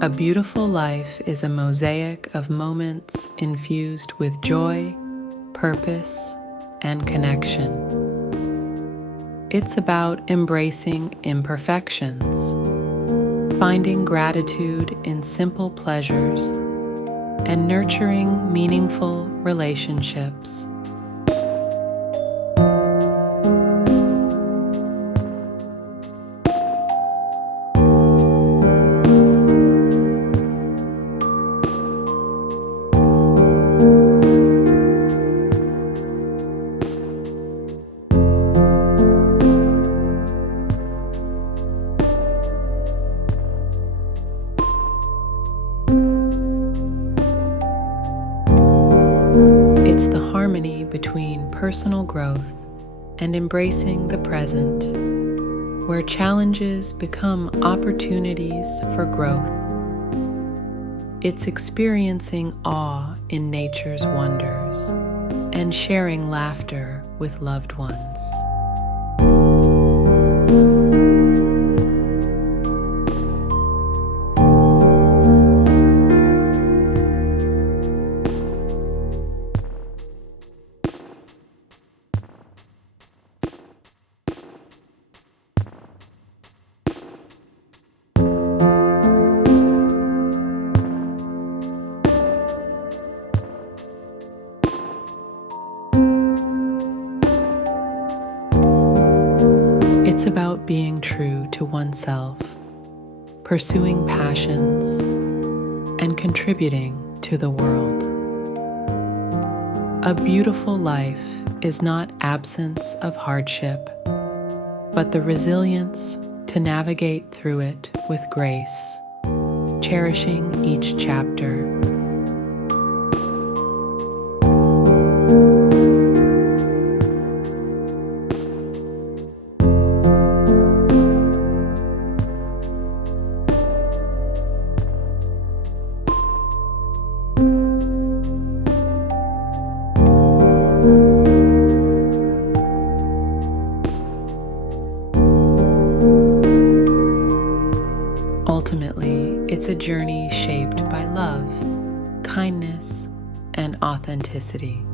A beautiful life is a mosaic of moments infused with joy, purpose, and connection. It's about embracing imperfections, finding gratitude in simple pleasures, and nurturing meaningful relationships. It's the harmony between personal growth and embracing the present, where challenges become opportunities for growth. It's experiencing awe in nature's wonders and sharing laughter with loved ones. It's about being true to oneself, pursuing passions, and contributing to the world. A beautiful life is not absence of hardship, but the resilience to navigate through it with grace, cherishing each chapter. Ultimately, it's a journey shaped by love, kindness, and authenticity.